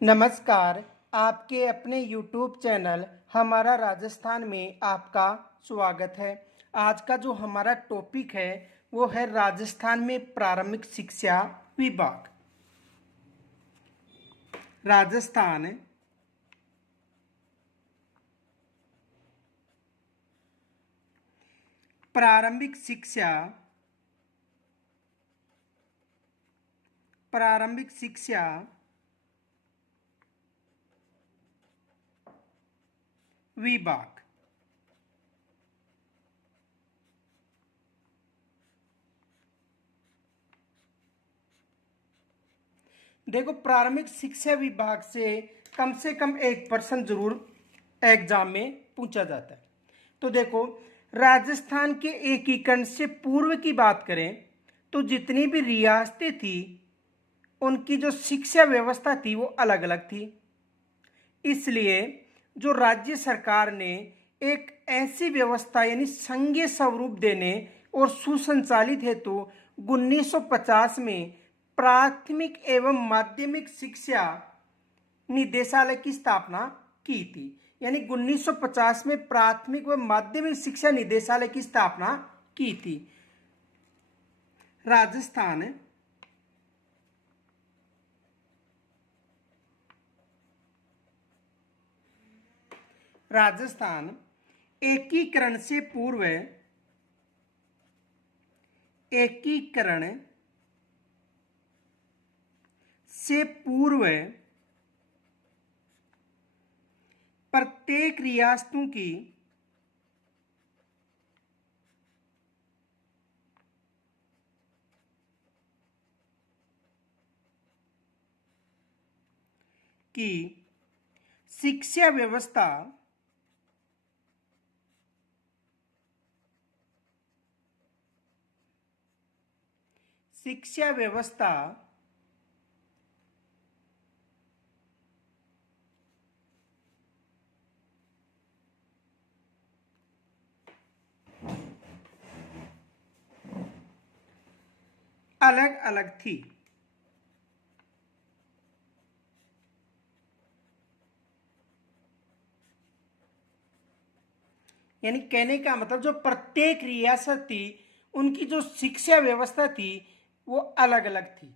नमस्कार। आपके अपने YouTube चैनल हमारा राजस्थान में आपका स्वागत है। आज का जो हमारा टॉपिक है वो है राजस्थान में प्रारंभिक शिक्षा विभाग। राजस्थान प्रारंभिक शिक्षा विभाग। देखो, प्रारंभिक शिक्षा विभाग से कम एक प्रश्न जरूर एग्जाम में पूछा जाता है। तो देखो, राजस्थान के एकीकरण से पूर्व की बात करें तो जितनी भी रियासतें थी उनकी जो शिक्षा व्यवस्था थी वो अलग अलग थी। इसलिए जो राज्य सरकार ने एक ऐसी व्यवस्था यानी संघीय स्वरूप देने और सुसंचालित हेतु 1950 में प्राथमिक एवं माध्यमिक शिक्षा निदेशालय की स्थापना की थी। यानी 1950 में प्राथमिक व माध्यमिक शिक्षा निदेशालय की स्थापना की थी। राजस्थान एकीकरण से पूर्व प्रत्येक रियासतों की शिक्षा व्यवस्था अलग अलग थी। यानी कहने का मतलब जो प्रत्येक रियासत थी उनकी जो शिक्षा व्यवस्था थी वो अलग अलग थी।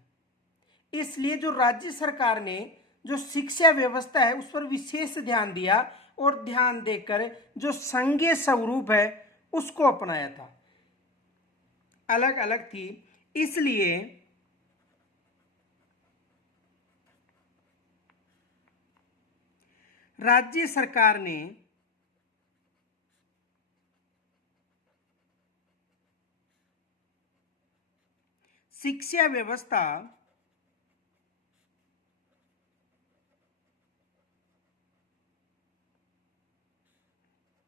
इसलिए जो राज्य सरकार ने जो शिक्षा व्यवस्था है उस पर विशेष ध्यान दिया और ध्यान देकर जो संघीय स्वरूप है उसको अपनाया था। अलग अलग थी, इसलिए राज्य सरकार ने शिक्षा व्यवस्था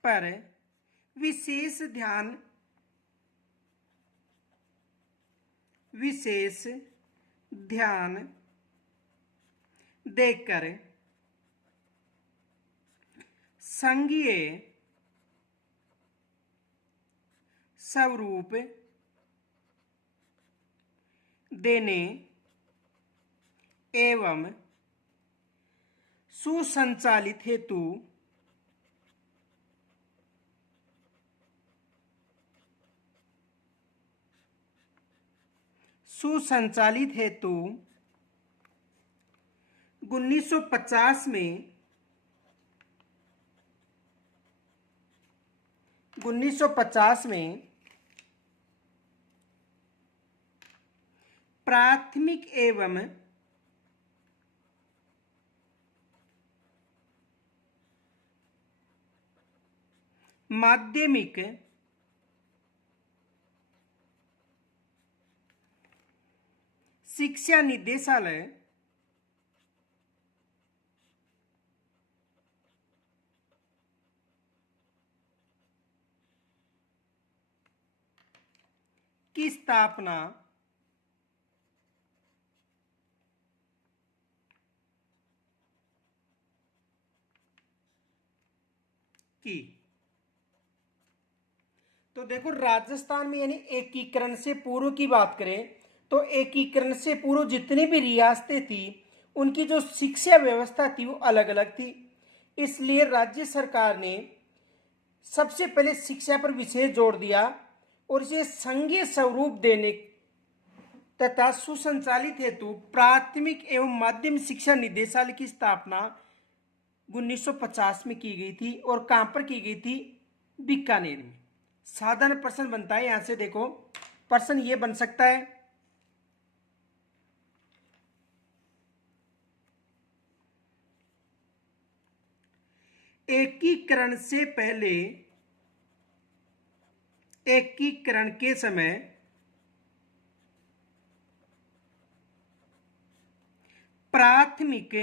पर विशेष ध्यान देकर संघीय स्वरूप देने एवं सुसंचालित हेतु 1950 में प्राथमिक एवं माध्यमिक शिक्षा निदेशालय की स्थापना की। तो देखो, राजस्थान में यानी एकीकरण से पूर्व की बात करें तो एकीकरण से पूर्व जितनी भी रियासतें थी उनकी जो शिक्षा व्यवस्था थी वो अलग अलग थी। इसलिए राज्य सरकार ने सबसे पहले शिक्षा पर विशेष जोर दिया और इसे संघीय स्वरूप देने तथा सुसंचालित हेतु प्राथमिक एवं माध्यमिक शिक्षा निदेशालय की स्थापना 1950 में की गई थी। और कहां पर की गई थी? बीकानेर में। साधारण प्रश्न बनता है, यहां से देखो प्रश्न ये बन सकता है, एकीकरण से पहले, एकीकरण के समय प्राथमिक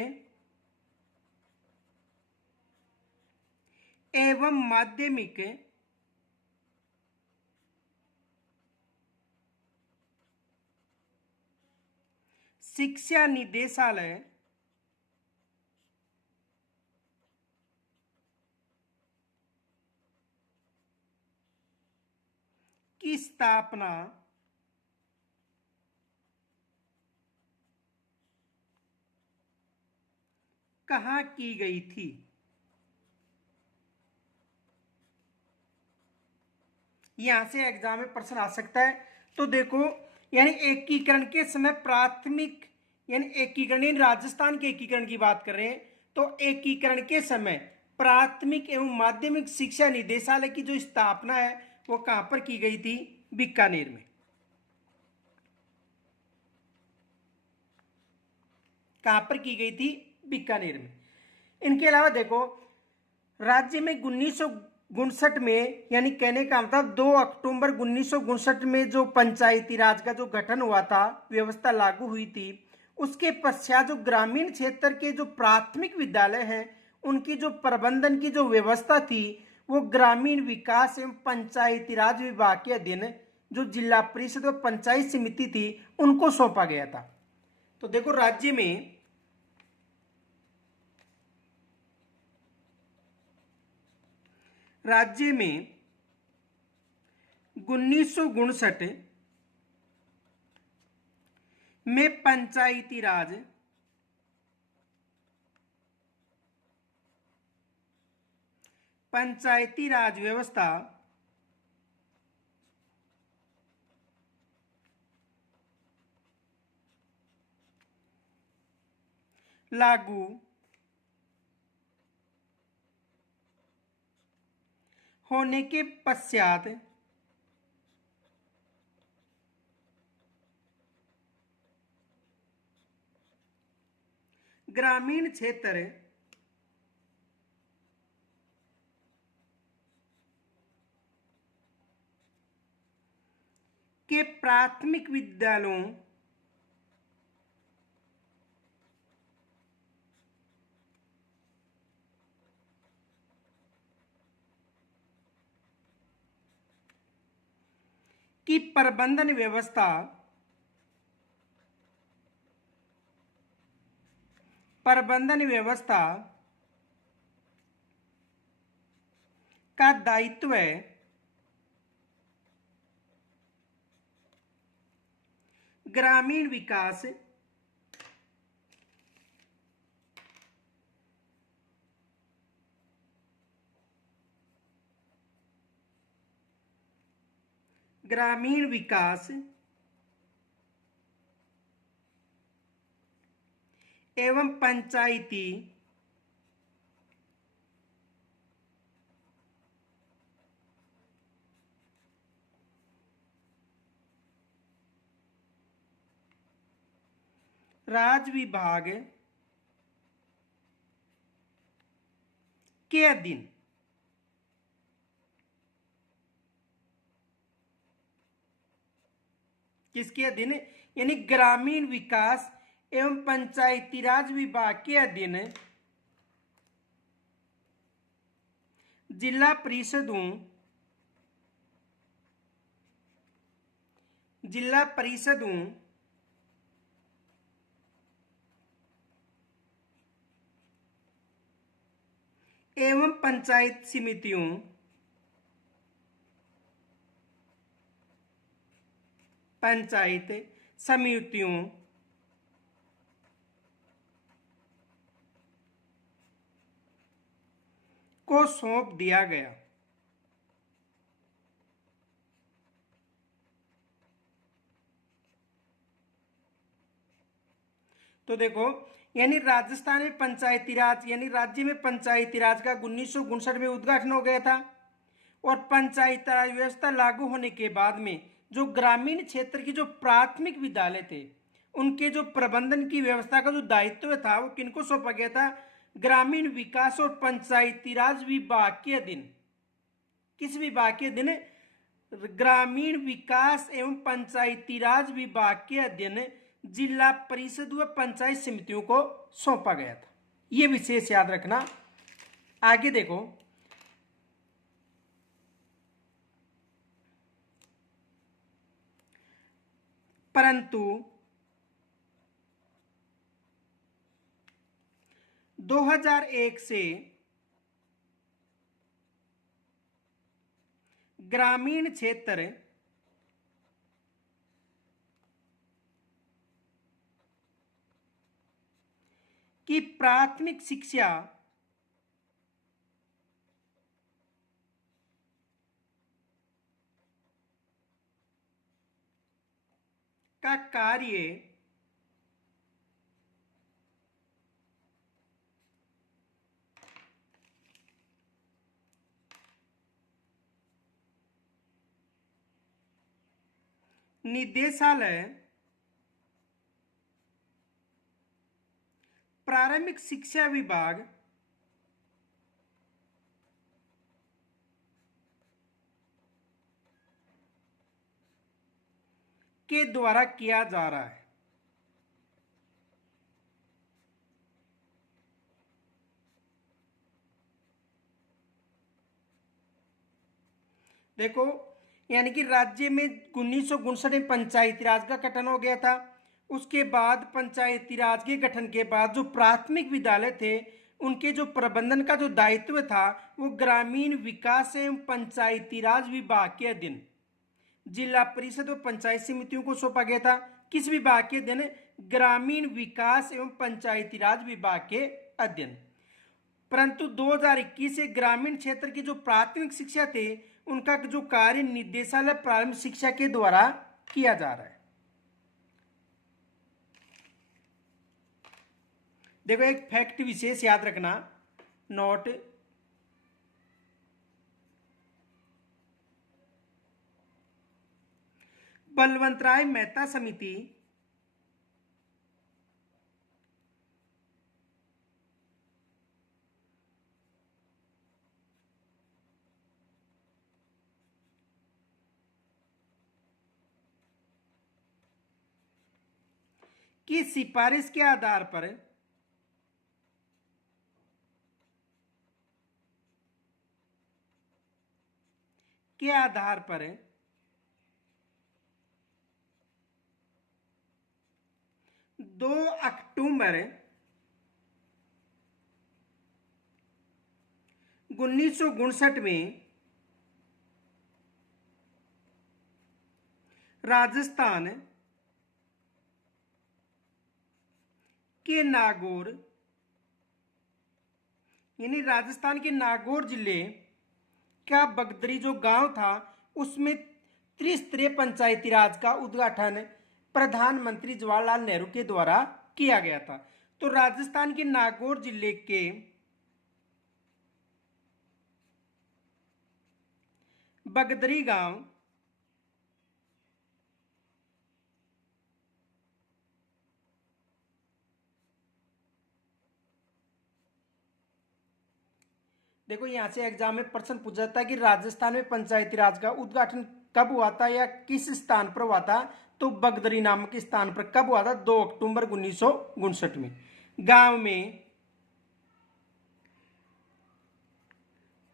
एवं माध्यमिक शिक्षा निदेशालय की स्थापना कहाँ की गई थी? यहां से एग्जाम में प्रश्न आ सकता है। तो देखो, यानी एकीकरण के समय प्राथमिक, यानी एकीकरण, यानी राजस्थान के एकीकरण की बात कर रहे हैं, तो एकीकरण के समय प्राथमिक एवं माध्यमिक शिक्षा निदेशालय की जो स्थापना है वो कहां पर की गई थी? बीकानेर में। कहां पर की गई थी? बीकानेर में। इनके अलावा देखो, राज्य में 1959 में, यानी कहने का मतलब 2 अक्टूबर 1959 में जो पंचायती राज का जो गठन हुआ था, व्यवस्था लागू हुई थी, उसके पश्चात जो ग्रामीण क्षेत्र के जो प्राथमिक विद्यालय हैं उनकी जो प्रबंधन की जो व्यवस्था थी वो ग्रामीण विकास एवं पंचायती राज विभाग के अधीन जो जिला परिषद और पंचायत समिति थी उनको सौंपा गया था। तो देखो, राज्य में में 1959 में पंचायती राज व्यवस्था लागू होने के पश्चात ग्रामीण क्षेत्र के प्राथमिक विद्यालयों की प्रबंधन व्यवस्था का दायित्व ग्रामीण विकास एवं पंचायती राज विभाग के अधीन, किसके अधीन? यानी ग्रामीण विकास एवं पंचायती राज विभाग के अधीन जिला परिषदों एवं पंचायत समितियों को सौंप दिया गया। तो देखो, यानी राजस्थान में पंचायती राज यानी राज्य में पंचायती राज का 1959 में उद्घाटन हो गया था। और पंचायती राज व्यवस्था लागू होने के बाद में जो ग्रामीण क्षेत्र की जो प्राथमिक विद्यालय थे उनके जो प्रबंधन की व्यवस्था का जो दायित्व था वो किनको सौंपा गया था? ग्रामीण विकास और पंचायती राज विभाग के अधीन। किस विभाग के अधीन? ग्रामीण विकास एवं पंचायती राज विभाग के अधीन जिला परिषद व पंचायत समितियों को सौंपा गया था। यह विशेष याद रखना। आगे देखो, परंतु 2001 से ग्रामीण क्षेत्र की प्राथमिक शिक्षा का कार्य निदेशालय प्रारंभिक शिक्षा विभाग के द्वारा किया जा रहा है। देखो, यानी कि राज्य में 1959 में पंचायती राज का गठन हो गया था। उसके बाद पंचायती राज के गठन के बाद जो प्राथमिक विद्यालय थे उनके जो प्रबंधन का जो दायित्व था वो ग्रामीण विकास एवं पंचायती राज विभाग के अधीन जिला परिषद और पंचायत समितियों को सौंपा गया था। किस विभाग के अधीन? ग्रामीण विकास एवं पंचायती राज विभाग के अधीन। परंतु 2021 से ग्रामीण क्षेत्र की जो प्राथमिक शिक्षा थे उनका जो कार्य निदेशालय प्रारंभिक शिक्षा के द्वारा किया जा रहा है। देखो, एक फैक्ट विशेष याद रखना, नोट। बलवंतराय मेहता समिति की सिफारिश के आधार पर के आधार पर 2 अक्टूबर 1959 में राजस्थान के नागौर यानी राजस्थान के नागौर जिले का बगदरी जो गांव था उसमें त्रिस्तरीय पंचायती राज का उद्घाटन प्रधानमंत्री जवाहरलाल नेहरू के द्वारा किया गया था। तो राजस्थान के नागौर जिले के बगदरी गांव देखो, यहां से एग्जाम में प्रश्न पूछा जाता है कि राजस्थान में पंचायती राज का उद्घाटन कब हुआ था या किस स्थान पर हुआ था? तो बगदरी नामक स्थान पर कब हुआ था? 2 अक्टूबर 1959 में। गांव में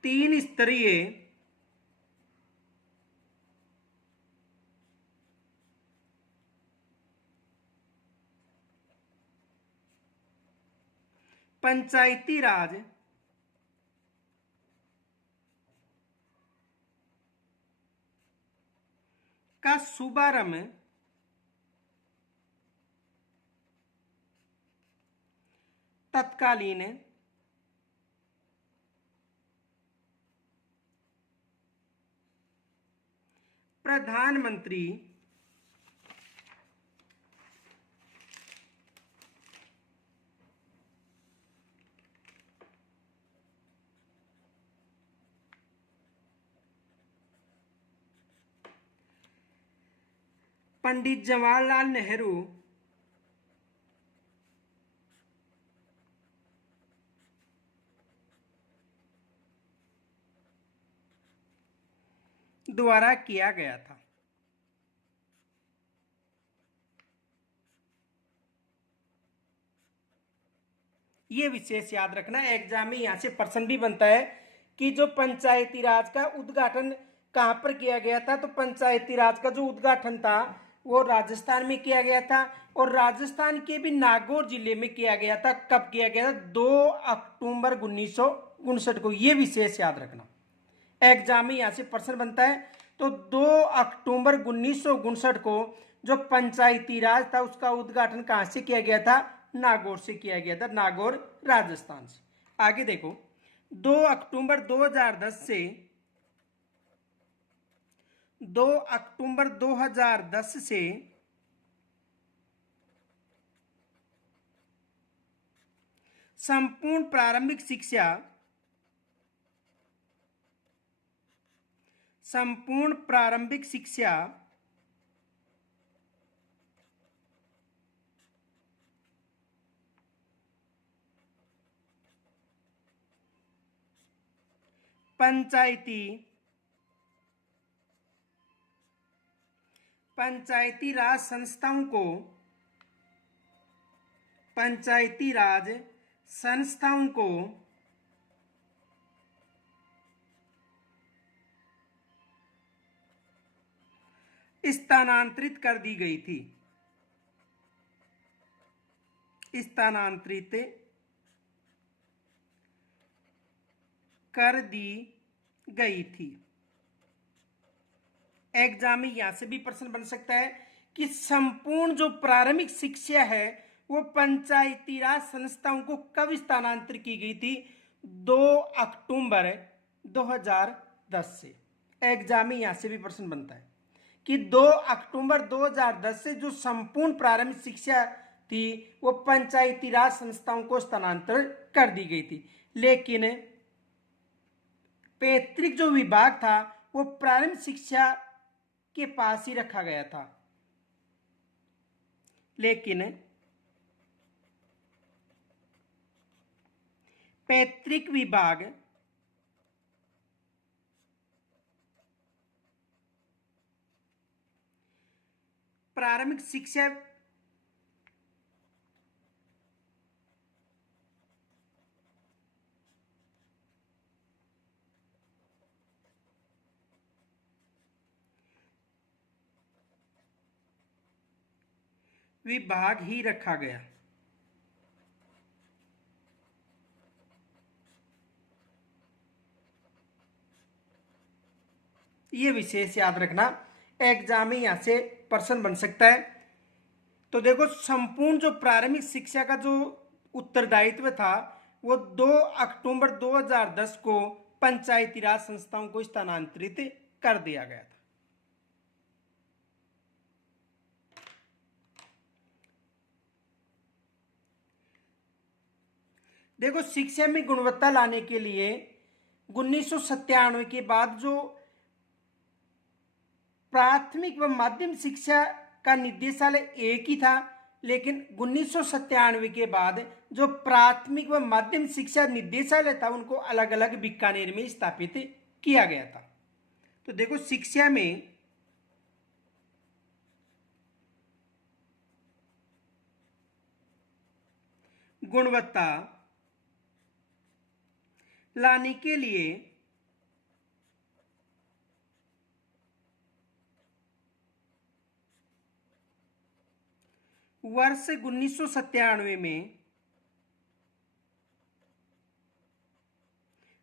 3 स्तरीय पंचायती राज का शुभारंभ तत्कालीन प्रधानमंत्री पंडित जवाहरलाल नेहरू द्वारा किया गया था। ये विशेष याद रखना, एग्जाम में यहां से प्रश्न भी बनता है कि जो पंचायती राज का उद्घाटन कहां पर किया गया था। तो पंचायती राज का जो उद्घाटन था वो राजस्थान में किया गया था, और राजस्थान के भी नागौर जिले में किया गया था। कब किया गया था? 2 अक्टूबर 1959 को। ये विशेष याद रखना, एग्जाम में यहां से प्रश्न बनता है। तो 2 अक्टूबर 1959 को जो पंचायती राज था उसका उद्घाटन कहां से किया गया था? नागौर से किया गया था, नागौर राजस्थान से। आगे देखो, 2 अक्टूबर 2010 से 2 अक्टूबर 2010 से संपूर्ण प्रारंभिक शिक्षा पंचायती राज संस्थाओं को स्थानांतरित कर दी गई थी। एग्जाम में यहां से भी प्रश्न बन सकता है कि संपूर्ण जो प्रारंभिक शिक्षा है वो पंचायती राज संस्थाओं को कब स्थानांतरित की गई थी? 2 अक्टूबर 2010 से। एग्जाम में यहां से भी प्रश्न बनता है कि 2 अक्टूबर 2010 से जो संपूर्ण प्रारंभिक शिक्षा थी वो पंचायती राज संस्थाओं को स्थानांतरित कर दी गई थी, लेकिन पैतृक जो विभाग था वो प्रारंभिक शिक्षा के पास ही रखा गया था। लेकिन पैतृक विभाग प्रारंभिक शिक्षा विभाग ही रखा गया। ये विशेष याद रखना, एग्जाम में यहां से प्रश्न बन सकता है। तो देखो, संपूर्ण जो प्रारंभिक शिक्षा का जो उत्तरदायित्व था वो 2 अक्टूबर 2010 को पंचायती राज संस्थाओं को स्थानांतरित कर दिया गया था। देखो, शिक्षा में गुणवत्ता लाने के लिए 1997 के बाद जो प्राथमिक व माध्यमिक शिक्षा का निदेशालय एक ही था, लेकिन 1997 के बाद जो प्राथमिक व माध्यमिक शिक्षा निदेशालय था उनको अलग अलग बीकानेर में स्थापित किया गया था। तो देखो, शिक्षा में गुणवत्ता लाने के लिए वर्ष 1997 में,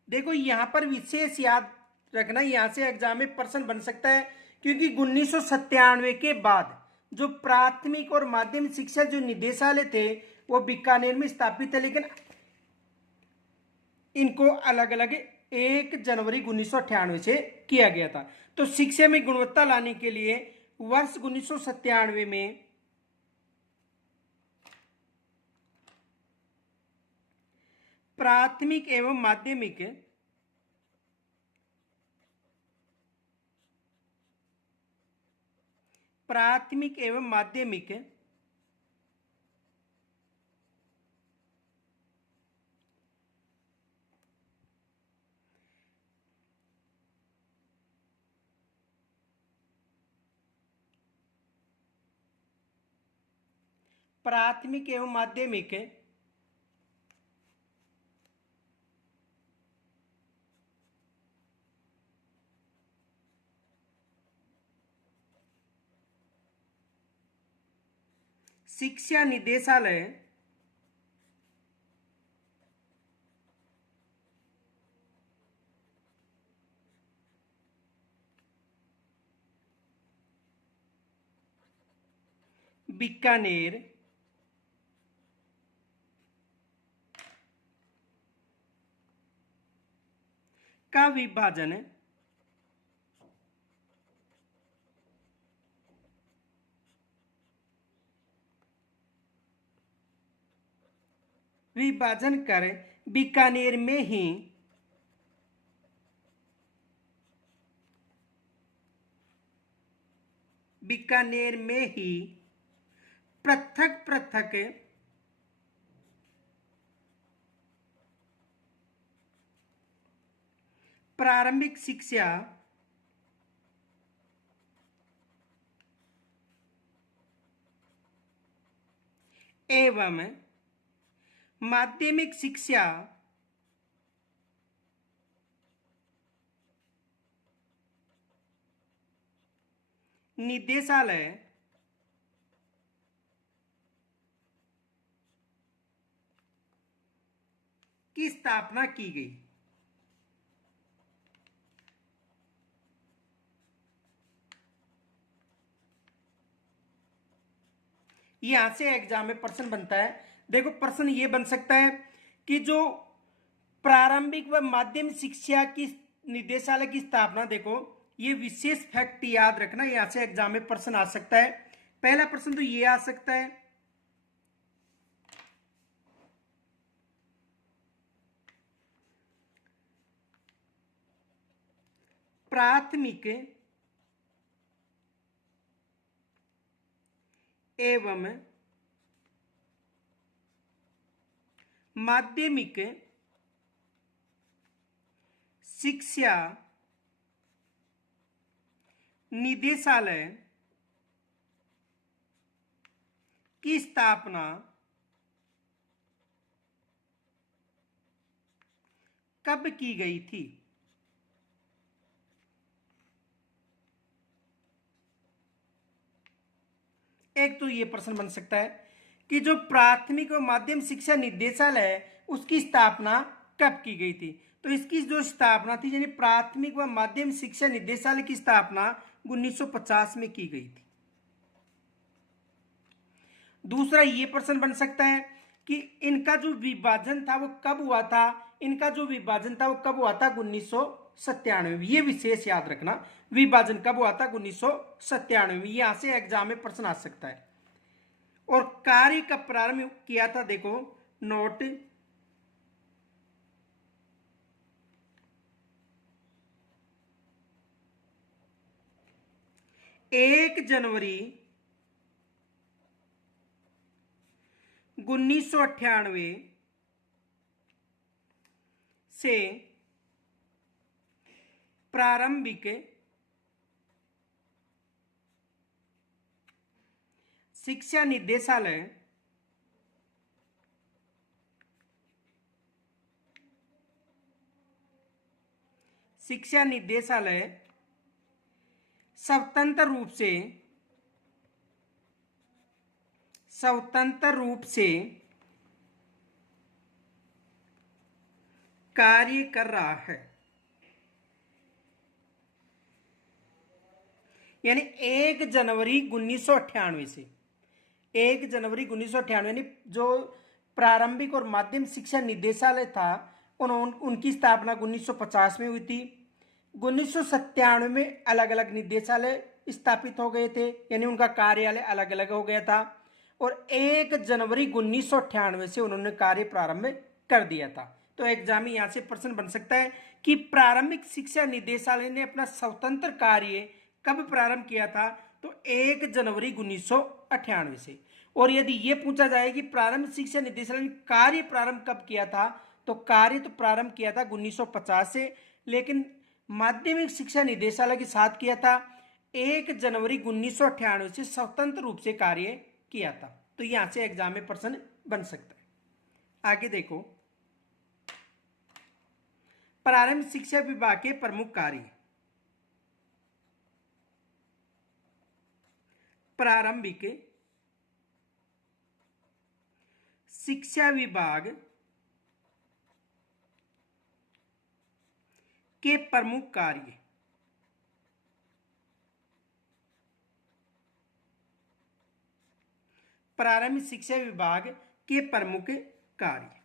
देखो यहां पर विशेष याद रखना, यहां से एग्जाम में प्रश्न बन सकता है, क्योंकि 1997 के बाद जो प्राथमिक और माध्यमिक शिक्षा जो निदेशालय थे वो बीकानेर में स्थापित है, लेकिन इनको अलग अलग 1 जनवरी 1998 से किया गया था। तो शिक्षा में गुणवत्ता लाने के लिए वर्ष 1997 में प्राथमिक एवं माध्यमिक शिक्षा निदेशालय बीकानेर का विभाजन कर बीकानेर में ही पृथक प्रारंभिक शिक्षा एवं माध्यमिक शिक्षा निदेशालय की स्थापना की गई। यहां से एग्जाम में प्रश्न बनता है। देखो प्रश्न ये बन सकता है कि जो प्रारंभिक व माध्यमिक शिक्षा की निदेशालय की स्थापना, देखो ये विशेष फैक्ट याद रखना, यहां से एग्जाम में प्रश्न आ सकता है। पहला प्रश्न तो ये आ सकता है, प्राथमिक एवं माध्यमिक शिक्षा निदेशालय की स्थापना कब की गई थी? एक तो ये प्रश्न बन सकता है कि जो प्राथमिक व माध्यमिक शिक्षा निदेशालय है उसकी स्थापना कब की गई थी। तो इसकी जो स्थापना थी, यानी प्राथमिक व माध्यमिक शिक्षा निदेशालय की स्थापना 1950 में की गई थी। दूसरा ये प्रश्न बन सकता है कि इनका जो विभाजन था वो कब हुआ था। इनका जो विभाजन था वो कब हुआ था? 1997 में। ये विशेष याद रखना, विभाजन कब हुआ था? 1997 में। यहां से एग्जाम में प्रश्न आ सकता है। और कार्य का प्रारंभ किया था, देखो नोट, 1 जनवरी 1998 से प्रारंभिक शिक्षा निदेशालय स्वतंत्र रूप से कार्य कर रहा है। यानी 1 जनवरी 1998 से 1 जनवरी 1998 यानी जो प्रारंभिक और माध्यमिक शिक्षा निदेशालय था उनकी स्थापना 1950 में हुई थी। 1997 में अलग अलग निदेशालय स्थापित हो गए थे, यानी उनका कार्यालय अलग अलग हो गया था। और 1 जनवरी 1998 से उन्होंने कार्य प्रारंभ कर दिया था। तो एग्जाम में यहाँ से प्रश्न बन सकता है कि प्रारंभिक शिक्षा निदेशालय ने अपना स्वतंत्र कार्य कब प्रारंभ किया था, तो 1 जनवरी 1998 से। और यदि ये पूछा जाए कि प्रारंभिक शिक्षा निदेशालय ने कार्य प्रारंभ कब किया था, तो कार्य तो प्रारंभ किया था 1950 से, लेकिन माध्यमिक शिक्षा निदेशालय के साथ किया था 1 जनवरी 1998 से स्वतंत्र रूप से कार्य किया था। तो यहां से एग्जाम में प्रश्न बन सकता है। आगे देखो, प्रारंभिक शिक्षा विभाग के प्रमुख कार्य। प्रारंभिक शिक्षा विभाग के प्रमुख कार्य। प्रारंभिक शिक्षा विभाग के प्रमुख कार्य।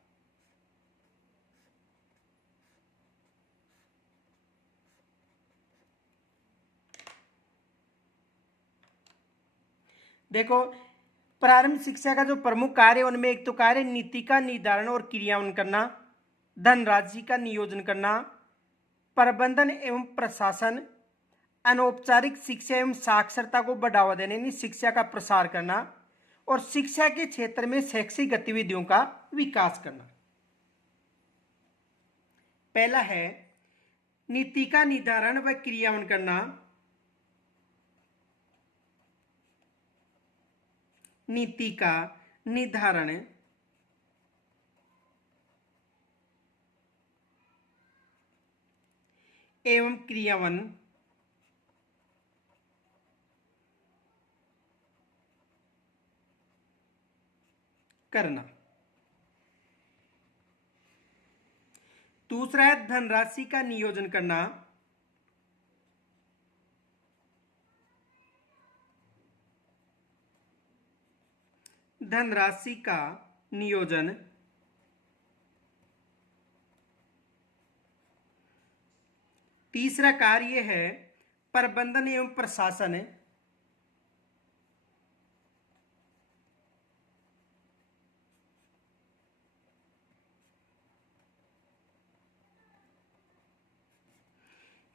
देखो, प्रारंभिक शिक्षा का जो प्रमुख कार्य उनमें एक तो कार्य नीति का निर्धारण और क्रियान्वयन करना, धनराशि का नियोजन करना, प्रबंधन एवं प्रशासन, अनौपचारिक शिक्षा एवं साक्षरता को बढ़ावा देने यानी शिक्षा का प्रसार करना, और शिक्षा के क्षेत्र में शैक्षिक गतिविधियों का विकास करना। पहला है नीति का निर्धारण व क्रियान्वयन करना। नीति का निर्धारण एवं क्रियान्वयन करना। दूसरा है धनराशि का नियोजन करना। धनराशि का नियोजन। तीसरा कार्य है प्रबंधन एवं प्रशासन।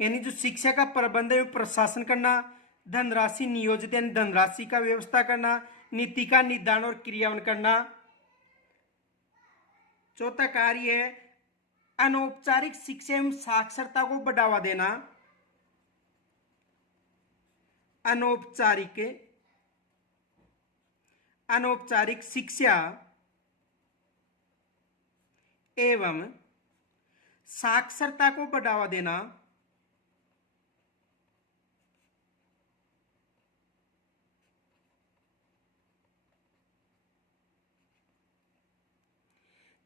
यानी जो शिक्षा का प्रबंधन एवं प्रशासन करना, धनराशि नियोजित यानी धनराशि का व्यवस्था करना, नीति का निर्धारण और क्रियान्वयन करना। चौथा कार्य है अनौपचारिक शिक्षा एवं साक्षरता को बढ़ावा देना। अनौपचारिक शिक्षा एवं साक्षरता को बढ़ावा देना।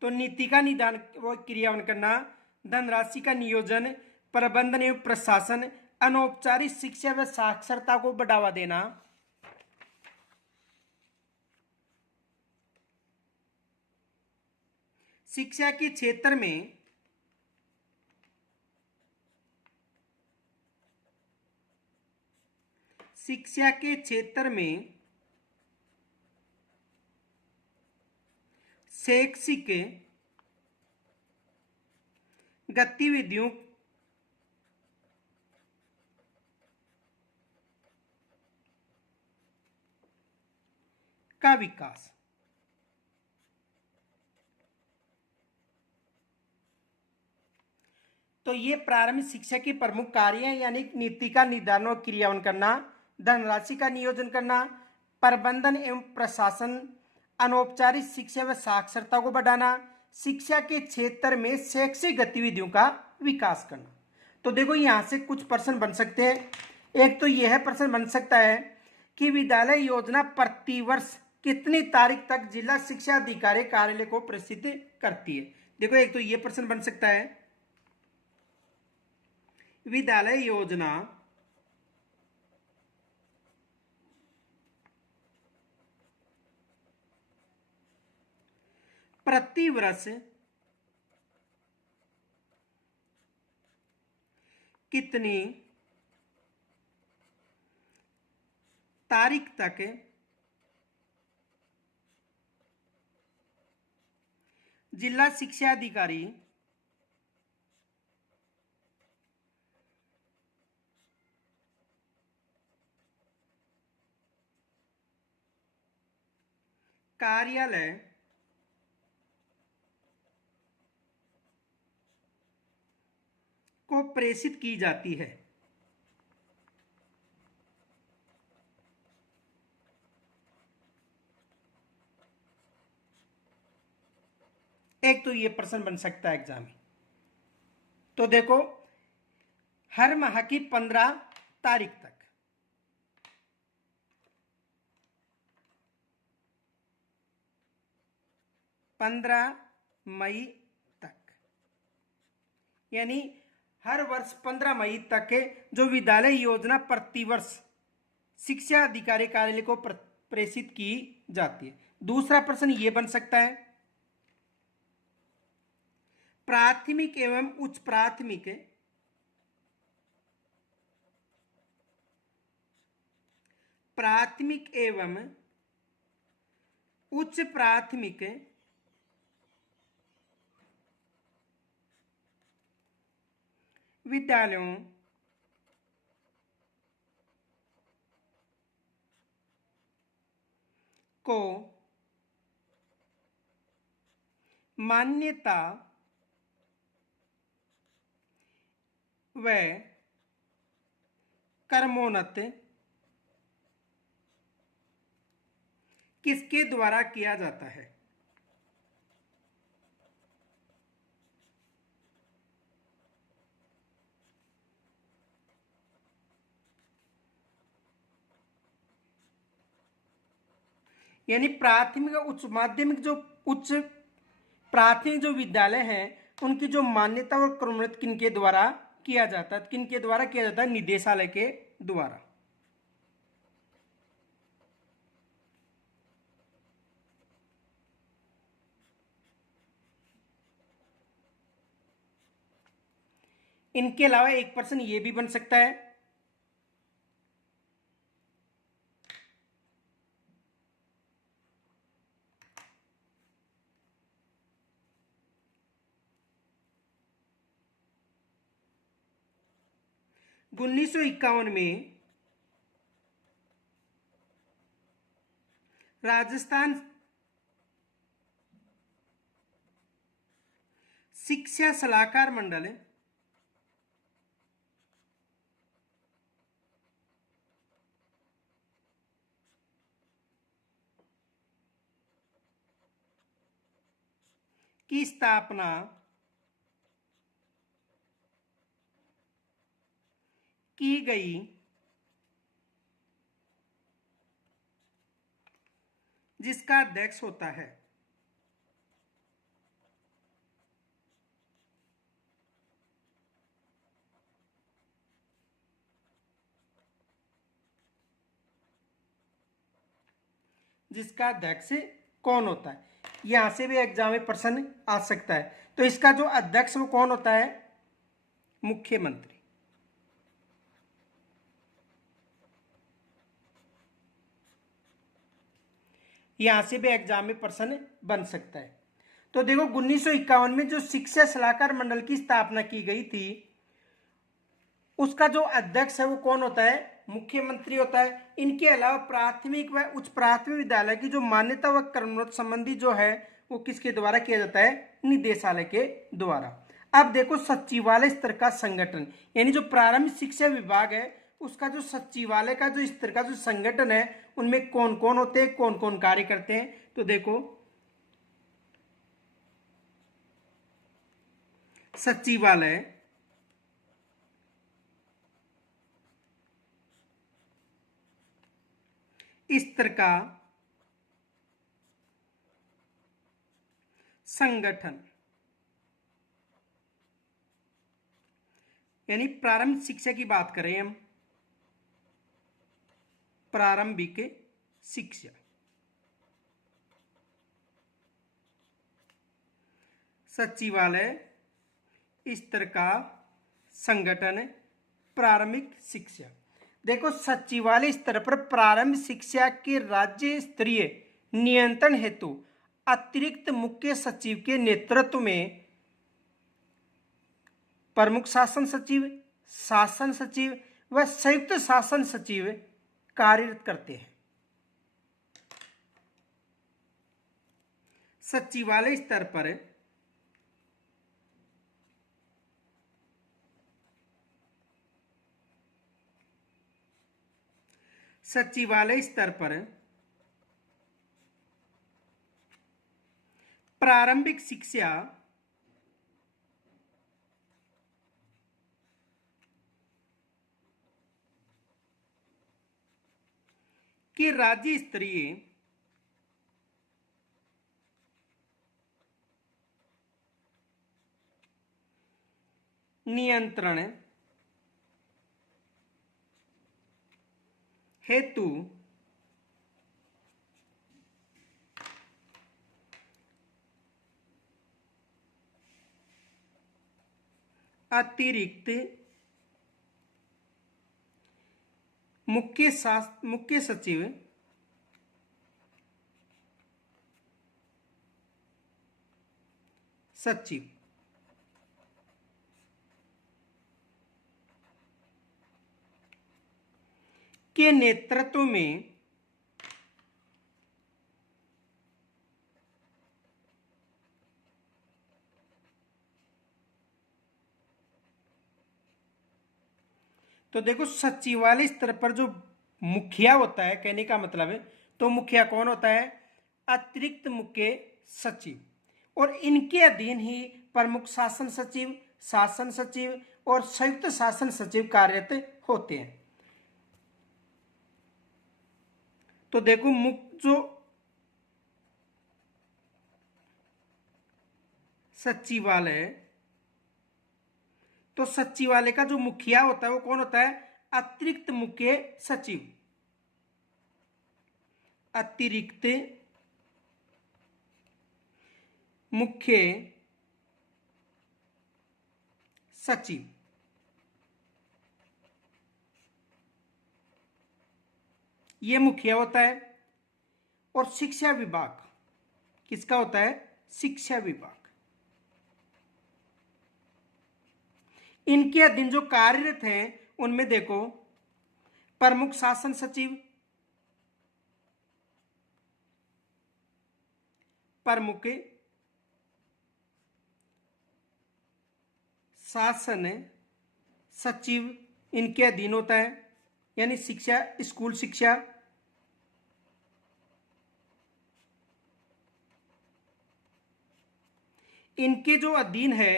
तो नीति का निदान व क्रियान्वयन करना, धनराशि का नियोजन, प्रबंधन एवं प्रशासन, अनौपचारिक शिक्षा व साक्षरता को बढ़ावा देना। शिक्षा के क्षेत्र में शैक्षिक गतिविधियों का विकास। तो ये प्रारंभिक शिक्षा के प्रमुख कार्य हैं, यानी नीति का निर्धारण और क्रियान्वयन करना, धनराशि का नियोजन करना, प्रबंधन एवं प्रशासन, अनौपचारिक शिक्षा व साक्षरता को बढ़ाना, शिक्षा के क्षेत्र में शैक्षिक गतिविधियों का विकास करना। तो देखो यहाँ से कुछ प्रश्न बन सकते हैं। एक तो यह प्रश्न बन सकता है कि विद्यालय योजना प्रतिवर्ष कितनी तारीख तक जिला शिक्षा अधिकारी कार्यालय को प्रसिद्ध करती है। देखो एक तो यह प्रश्न बन सकता है, विद्यालय योजना प्रतिवर्ष कितनी तारीख तक जिला शिक्षा अधिकारी कार्यालय को प्रेषित की जाती है। एक तो ये प्रश्न बन सकता है एग्जाम में। तो देखो, हर माह की 15 तारीख तक, 15 मई तक, यानी हर वर्ष 15 मई तक के जो विद्यालय योजना प्रतिवर्ष शिक्षा अधिकारी कार्यालय को प्रेषित की जाती है। दूसरा प्रश्न ये बन सकता है, प्राथमिक एवं उच्च प्राथमिक एवं उच्च प्राथमिक विद्यालयों को मान्यता व क्रमोन्नत किसके द्वारा किया जाता है? यानी प्राथमिक और उच्च माध्यमिक जो उच्च प्राथमिक जो विद्यालय हैं उनकी जो मान्यता और क्रमोन्नत किनके द्वारा किया जाता है? किनके द्वारा किया जाता है? निदेशालय के द्वारा। इनके अलावा एक प्रश्न ये भी बन सकता है, उन्नीस सौ इक्यावन में राजस्थान शिक्षा सलाहकार मंडल की स्थापना की गई जिसका अध्यक्ष होता है? जिसका अध्यक्ष कौन होता है? यहां से भी एग्जाम में प्रश्न आ सकता है। तो इसका जो अध्यक्ष वो कौन होता है? मुख्यमंत्री। यहां से भी एग्जाम में प्रश्न बन सकता है। तो देखो, 1951 में जो शिक्षा सलाहकार मंडल की स्थापना की गई थी उसका जो अध्यक्ष है वो कौन होता है? मुख्यमंत्री होता है। इनके अलावा प्राथमिक व उच्च प्राथमिक विद्यालय की जो मान्यता व क्रमोन्नत संबंधी जो है वो किसके द्वारा किया जाता है? निदेशालय के द्वारा। अब देखो, सचिवालय स्तर का संगठन, यानी जो प्रारंभिक शिक्षा विभाग है उसका जो सचिवालय का जो स्तर का जो संगठन है उनमें कौन कौन होते हैं, कौन कौन कार्य करते हैं? तो देखो, सचिवालय स्तर का संगठन, यानी प्रारंभिक शिक्षा की बात करें हम, प्रारंभिक शिक्षा, सचिवालय स्तर का संगठन प्रारंभिक शिक्षा। देखो सचिवालय स्तर पर प्रारंभिक शिक्षा के राज्य स्तरीय नियंत्रण हेतु अतिरिक्त मुख्य सचिव के नेतृत्व में प्रमुख शासन सचिव व संयुक्त शासन सचिव कार्यरत करते हैं। सचिवालय स्तर पर प्रारंभिक शिक्षा के राज्य स्तरीय नियंत्रण हेतु अतिरिक्त मुख्य सचिव के नेतृत्व में तो देखो सचिवालय स्तर पर जो मुखिया होता है, कहने का मतलब है, तो मुखिया कौन होता है? अतिरिक्त मुख्य सचिव। और इनके अधीन ही प्रमुख शासन सचिव और संयुक्त शासन सचिव कार्यरत होते हैं। तो देखो जो सचिवालय, तो सचिवालय का जो मुखिया होता है वो कौन होता है? अतिरिक्त मुख्य सचिव। अतिरिक्त मुख्य सचिव। ये मुखिया होता है। और शिक्षा विभाग किसका होता है? शिक्षा विभाग। इनके अधीन जो कार्यरत हैं उनमें देखो प्रमुख शासन सचिव, प्रमुख शासन सचिव इनके अधीन होता है, यानी शिक्षा, स्कूल शिक्षा। इनके जो अधीन है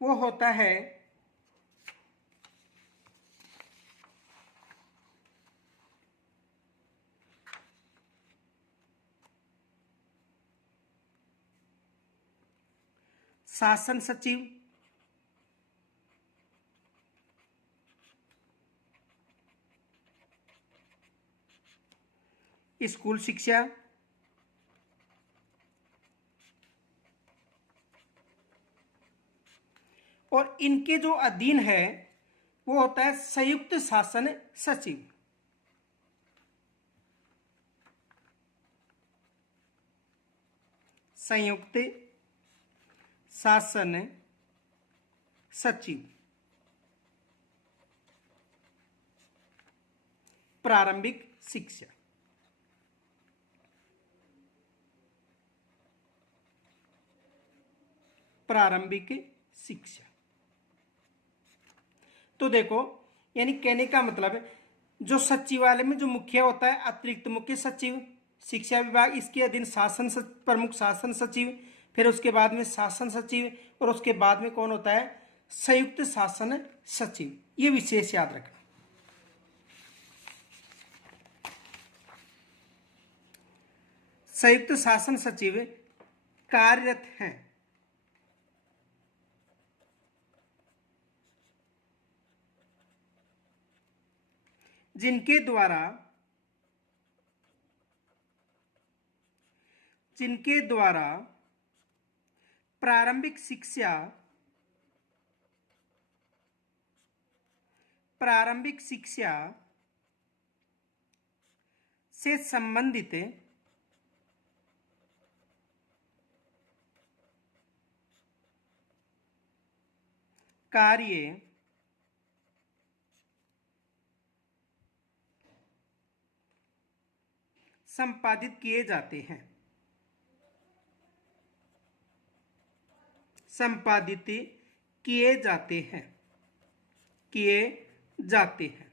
वो होता है शासन सचिव, स्कूल शिक्षा, और इनके जो अधीन है वो होता है संयुक्त शासन सचिव। संयुक्त शासन सचिव। प्रारंभिक शिक्षा। प्रारंभिक शिक्षा। तो देखो यानी कहने का मतलब है जो सचिवालय में जो मुखिया होता है अतिरिक्त मुख्य सचिव, शिक्षा विभाग, इसके अधीन प्रमुख शासन सचिव, फिर उसके बाद में शासन सचिव, और उसके बाद में कौन होता है? संयुक्त शासन सचिव। ये विशेष याद रखना। संयुक्त शासन सचिव कार्यरत हैं जिनके द्वारा प्रारंभिक शिक्षा प्रारंभिक शिक्षा से संबंधित कार्य संपादित किए जाते हैं। संपादित किए जाते हैं, किए जाते हैं।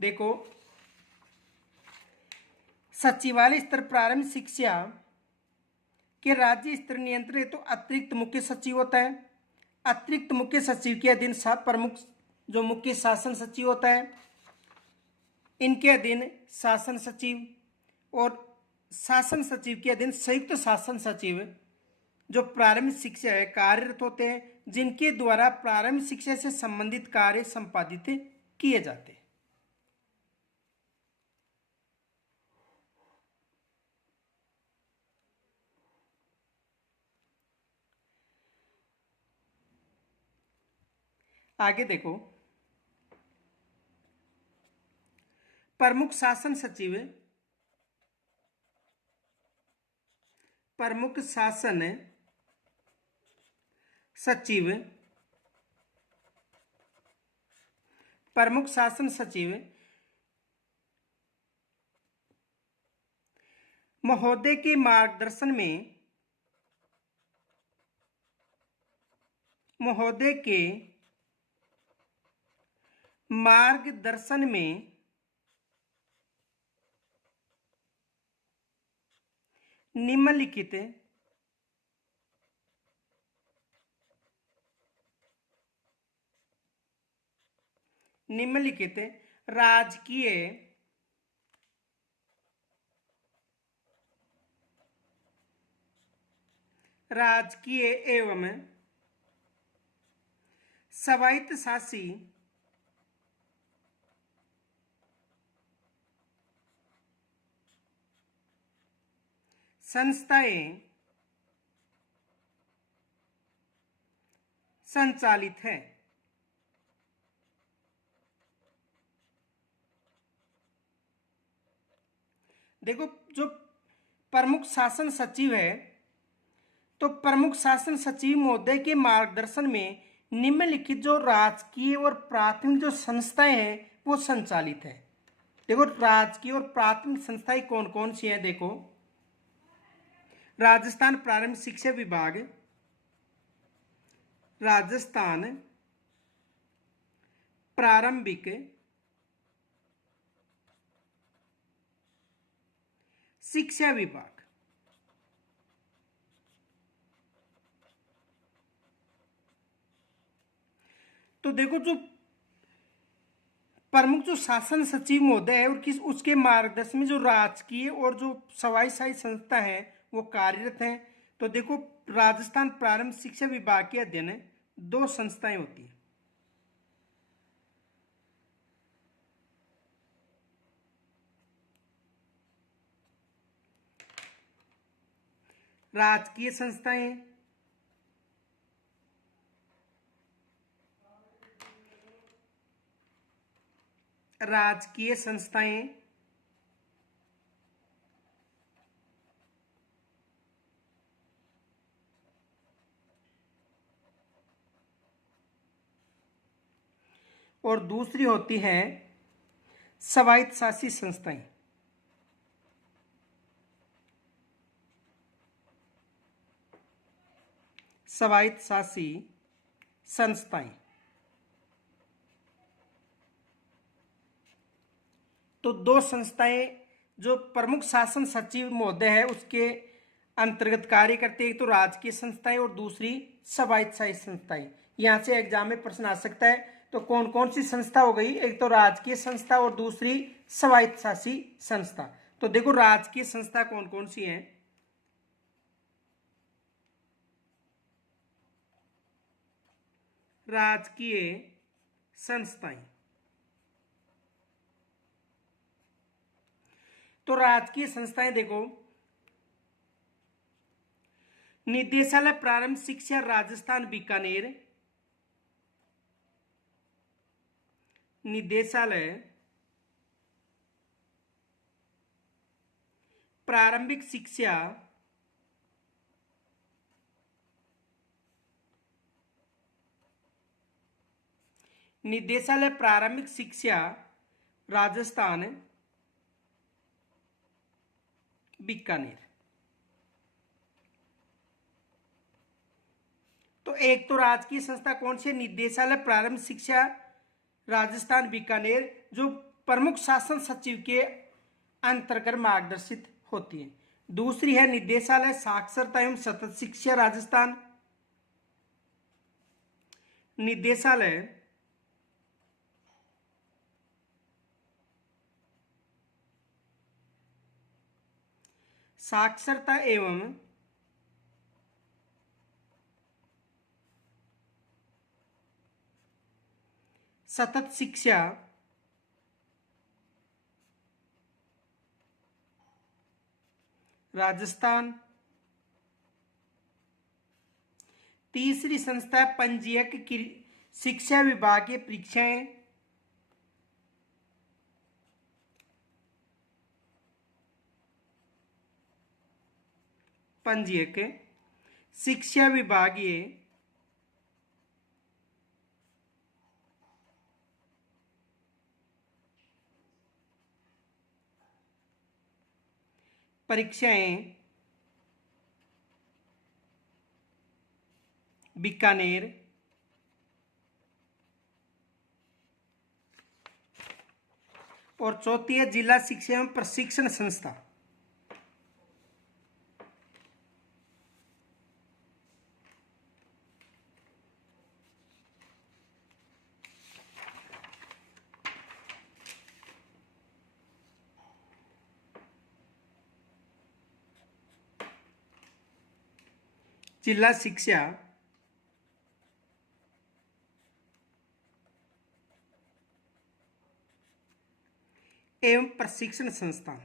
देखो, सचिवालय स्तर प्रारंभिक शिक्षा के राज्य स्तर नियंत्रण हेतु अतिरिक्त मुख्य सचिव होता है। अतिरिक्त मुख्य सचिव के अधीन प्रमुख जो मुख्य शासन सचिव होता है, इनके अधीन शासन सचिव और शासन सचिव के अधीन संयुक्त शासन सचिव जो प्रारंभिक शिक्षा है कार्यरत होते हैं, जिनके द्वारा प्रारंभिक शिक्षा से संबंधित कार्य संपादित किए जाते हैं। आगे देखो, प्रमुख शासन सचिव, प्रमुख शासन सचिव, प्रमुख शासन सचिव महोदय के मार्गदर्शन में, महोदय के मार्गदर्शन में निम्नलिखित राजकीय एवं स्वायत्तशासी संस्थाएं संचालित है। देखो, जो प्रमुख शासन सचिव है, तो प्रमुख शासन सचिव महोदय के मार्गदर्शन में निम्नलिखित जो राजकीय और प्राथमिक जो संस्थाएं हैं वो संचालित है। देखो, राजकीय और प्राथमिक संस्थाएं कौन कौन सी हैं? देखो, राजस्थान प्रारंभिक शिक्षा विभाग, राजस्थान प्रारंभिक शिक्षा विभाग, तो देखो, जो प्रमुख जो शासन सचिव महोदय है और किस उसके मार्गदर्शन में जो राजकीय और जो स्वायत्तशासी संस्था है वो कार्यरत हैं। तो देखो, राजस्थान प्रारंभिक शिक्षा विभाग के अधीन 2 संस्थाएं होती हैं। राजकीय संस्थाएं, राजकीय संस्थाएं और दूसरी होती हैं स्वायत्तशासी संस्थाएं। स्वायत्तशासी संस्थाएं, तो 2 संस्थाएं जो प्रमुख शासन सचिव महोदय है उसके अंतर्गत कार्य करते हैं, एक तो राजकीय संस्थाएं और दूसरी स्वायत्तशासी संस्थाएं। यहां से एग्जाम में प्रश्न आ सकता है। तो कौन कौन सी संस्था हो गई? एक तो राजकीय संस्था और दूसरी स्वायत्तशासी संस्था। तो देखो, राजकीय संस्था कौन कौन सी हैं? राजकीय संस्थाएं, तो राजकीय संस्थाएं देखो, निदेशालय प्रारंभिक शिक्षा राजस्थान बीकानेर, निदेशालय प्रारंभिक शिक्षा निदेशालय प्रारंभिक शिक्षा राजस्थान बीकानेर। तो एक तो राजकीय संस्था कौन सी? निदेशालय प्रारंभिक शिक्षा राजस्थान बीकानेर, जो प्रमुख शासन सचिव के अंतर्गत मार्गदर्शित होती है। दूसरी है निदेशालय साक्षरता एवं सतत शिक्षा राजस्थान, निदेशालय साक्षरता एवं सतत शिक्षा राजस्थान। तीसरी संस्था पंजीयक की शिक्षा विभागीय परीक्षाएं, पंजीयक शिक्षा विभागीय परीक्षाएं बीकानेर। और चौथी है जिला शिक्षा एवं प्रशिक्षण संस्था। जिला शिक्षा एवं प्रशिक्षण संस्थान।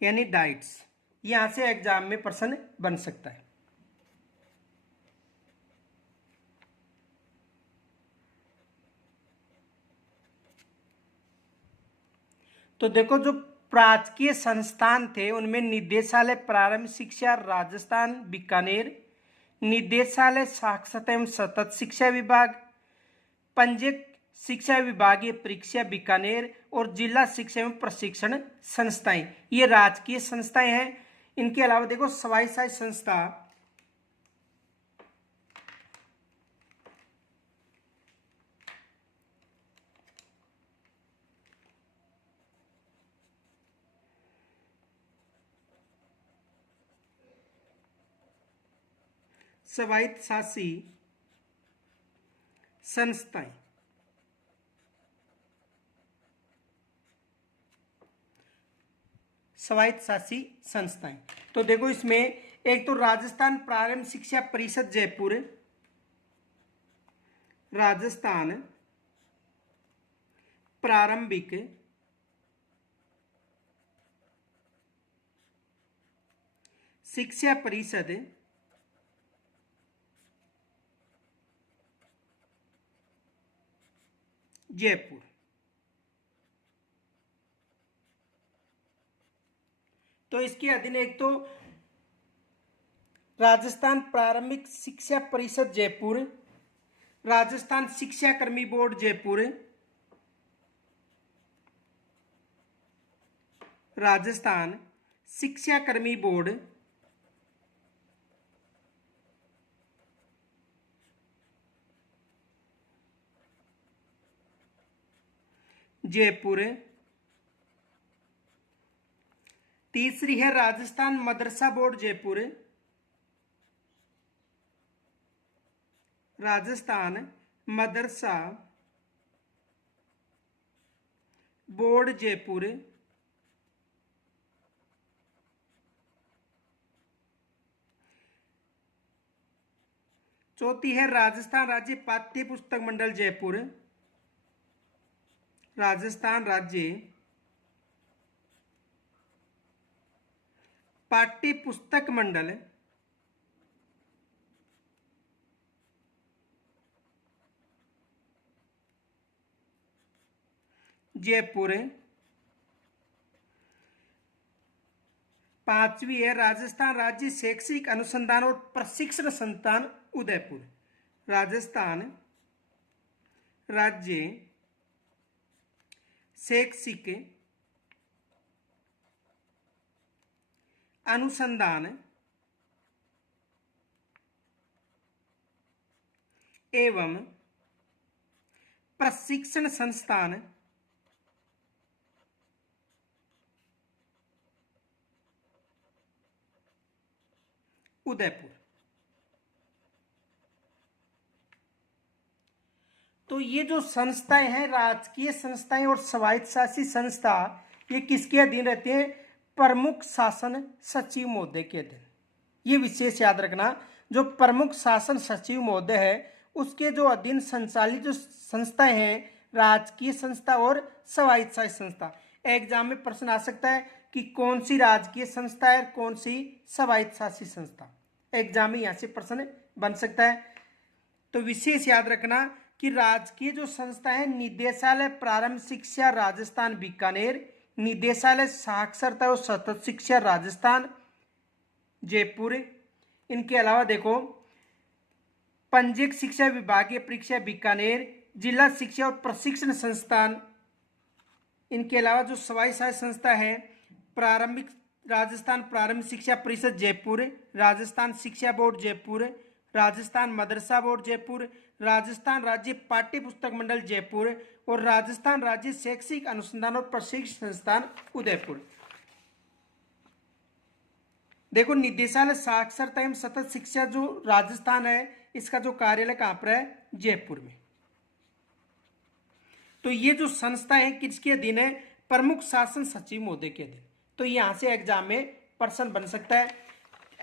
यानी डाइट्स, यहां से एग्जाम में प्रश्न बन सकता है। तो देखो, जो प्राचीन संस्थान थे उनमें निदेशालय प्रारंभिक शिक्षा राजस्थान बीकानेर, निदेशालय साक्षरता एवं सतत शिक्षा विभाग, पंजीयक शिक्षा विभागीय परीक्षा बीकानेर और जिला शिक्षा एवं प्रशिक्षण संस्थाएं, ये राजकीय संस्थाएं हैं। इनके अलावा देखो स्वायत्त संस्था, स्वायत्त शासी संस्थाएं, स्वायत्त शासी संस्थाएं। तो देखो इसमें एक तो राजस्थान प्रारंभिक शिक्षा परिषद जयपुर, राजस्थान प्रारंभिक शिक्षा परिषद जयपुर। तो इसके अधीन एक तो राजस्थान प्रारंभिक शिक्षा परिषद जयपुर, राजस्थान शिक्षा कर्मी बोर्ड जयपुर, राजस्थान शिक्षा कर्मी बोर्ड जयपुर। तीसरी है राजस्थान मदरसा बोर्ड जयपुर, राजस्थान मदरसा बोर्ड जयपुर। चौथी है राजस्थान राज्य पाठ्य पुस्तक मंडल जयपुर, राजस्थान राज्य पाठ्य पुस्तक मंडल जयपुर। पांचवी है राजस्थान राज्य शैक्षिक अनुसंधान और प्रशिक्षण संस्थान उदयपुर। राजस्थान राज्य शैक्षिक अनुसंधान एवं प्रशिक्षण संस्थान उदयपुर। तो ये जो संस्थाएं हैं, राजकीय संस्थाएं और स्वायत्त शासी संस्था, ये किसके अधीन रहते हैं? प्रमुख शासन सचिव महोदय के अधीन। ये विशेष याद रखना, जो प्रमुख शासन सचिव महोदय है उसके जो अधीन संचालित जो संस्थाएं हैं, राजकीय संस्था और स्वायत्त शासी संस्था। एग्जाम में प्रश्न आ सकता है कि कौन सी राजकीय संस्था है, कौन सी स्वायत्त शासी संस्था। एग्जाम में यहाँ से प्रश्न बन सकता है। तो विशेष याद रखना कि राजकीय जो संस्था है, निदेशालय प्रारंभ शिक्षा राजस्थान बीकानेर, निदेशालय साक्षरता और सतत शिक्षा राजस्थान जयपुर। इनके अलावा देखो पंजीयक शिक्षा विभागीय परीक्षा बीकानेर, जिला शिक्षा और प्रशिक्षण संस्थान। इनके अलावा जो स्वायत्त शासी संस्था है, प्रारंभिक राजस्थान प्रारंभिक शिक्षा परिषद जयपुर, राजस्थान शिक्षा बोर्ड जयपुर, राजस्थान मदरसा बोर्ड जयपुर, राजस्थान राज्य पाठ्य पुस्तक मंडल जयपुर और राजस्थान राज्य शैक्षिक अनुसंधान और प्रशिक्षण संस्थान उदयपुर। देखो निदेशालय साक्षरता एवं सतत शिक्षा जो राजस्थान है, इसका जो कार्यालय कहां पर है? जयपुर में। तो ये जो संस्था है किसके अधीन है? प्रमुख शासन सचिव महोदय के अधीन। तो यहां से एग्जाम में प्रश्न बन सकता है।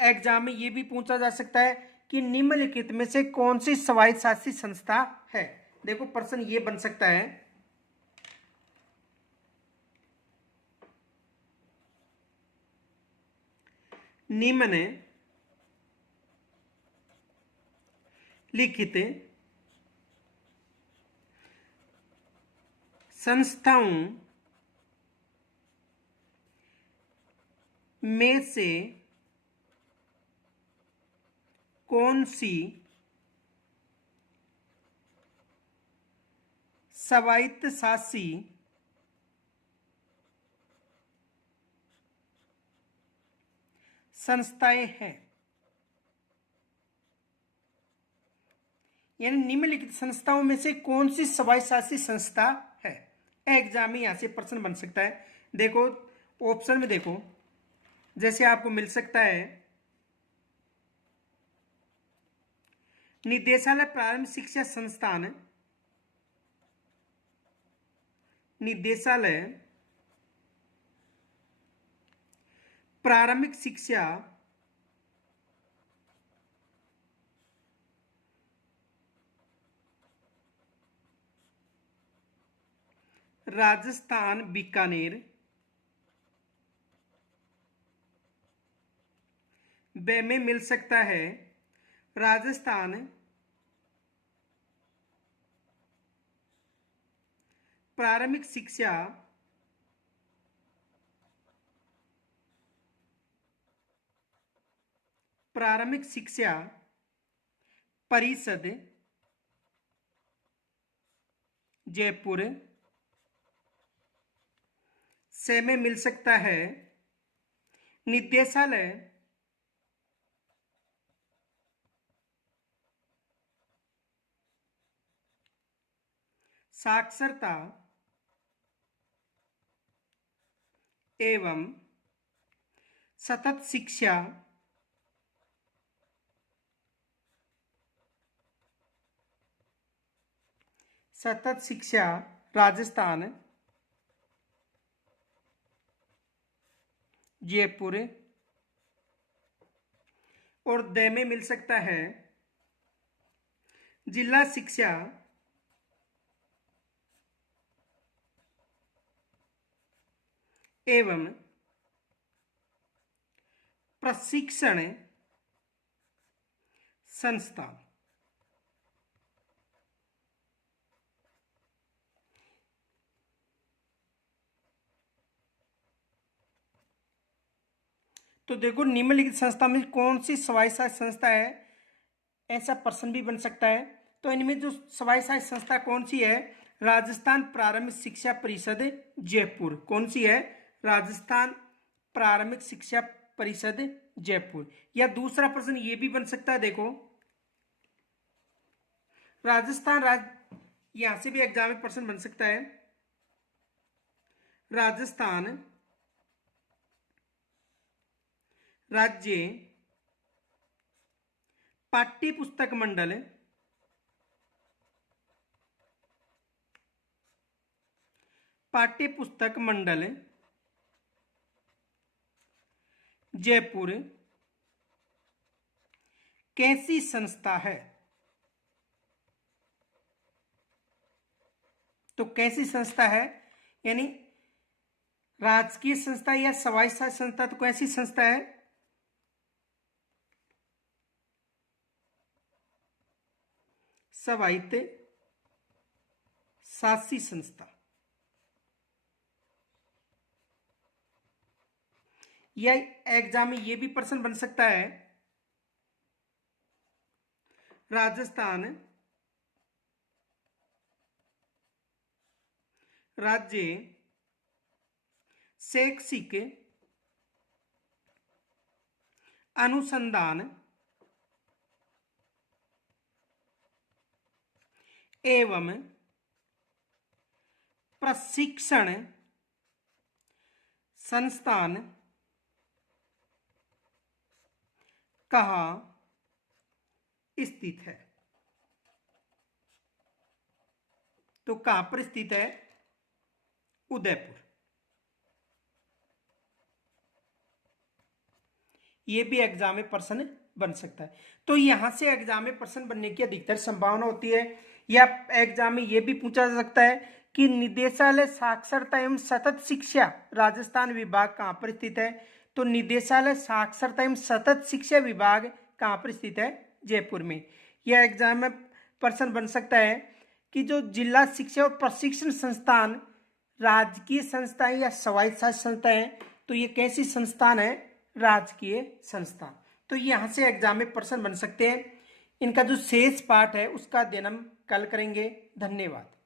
एग्जाम में ये भी पूछा जा सकता है कि निम्नलिखित में से कौन सी स्वायत्त शासी संस्था है। देखो प्रश्न ये बन सकता है, निम्न लिखित संस्थाओं में से कौन सी स्वायत्त शासी संस्थाएं हैं? यानी निम्नलिखित संस्थाओं में से कौन सी स्वायत्त शासी संस्था है। एग्जाम में यहां से प्रश्न बन सकता है। देखो ऑप्शन में देखो, जैसे आपको मिल सकता है निदेशालय प्रारंभिक शिक्षा संस्थान, निदेशालय प्रारंभिक शिक्षा राजस्थान बीकानेर, ब में मिल सकता है राजस्थान प्रारंभिक शिक्षा परिषद जयपुर, से में मिल सकता है निदेशालय साक्षरता एवं सतत शिक्षा राजस्थान जयपुर और द में मिल सकता है जिला शिक्षा एवं प्रशिक्षण संस्थान। तो देखो निम्नलिखित संस्था में कौन सी स्वायत्त संस्था है, ऐसा प्रश्न भी बन सकता है। तो इनमें जो स्वायत्त संस्था कौन सी है, राजस्थान प्रारंभिक शिक्षा परिषद जयपुर। कौन सी है, राजस्थान प्रारंभिक शिक्षा परिषद जयपुर। या दूसरा प्रश्न ये भी बन सकता है, देखो यहां से भी एग्जाम में प्रश्न बन सकता है, राजस्थान राज्य पाठ्य पुस्तक मंडल जयपुर कैसी संस्था है। तो कैसी संस्था है, यानी राजकीय संस्था या स्वायत्त संस्था। तो कैसी संस्था है, स्वायत्त शासी संस्था। या एग्जाम में ये भी प्रश्न बन सकता है, राजस्थान राज्य शैक्षिक अनुसंधान एवं प्रशिक्षण संस्थान कहाँ स्थित है। तो कहां पर स्थित है, उदयपुर। ये भी एग्जाम में प्रश्न बन सकता है। तो यहां से एग्जाम में प्रश्न बनने की अधिकतर संभावना होती है। या एग्जाम में यह भी पूछा जा सकता है कि निदेशालय साक्षरता एवं सतत शिक्षा राजस्थान विभाग कहां पर स्थित है। तो निदेशालय साक्षरता एवं सतत शिक्षा विभाग कहां पर स्थित है, जयपुर में। यह एग्जाम में प्रश्न बन सकता है कि जो जिला शिक्षा और प्रशिक्षण संस्थान राजकीय संस्था है या स्वायत्त संस्था है। तो ये कैसी संस्थान है, राजकीय संस्थान। तो यहाँ से एग्जाम में प्रश्न बन सकते हैं। इनका जो शेष पाठ है उसका अध्ययन हम कल करेंगे। धन्यवाद।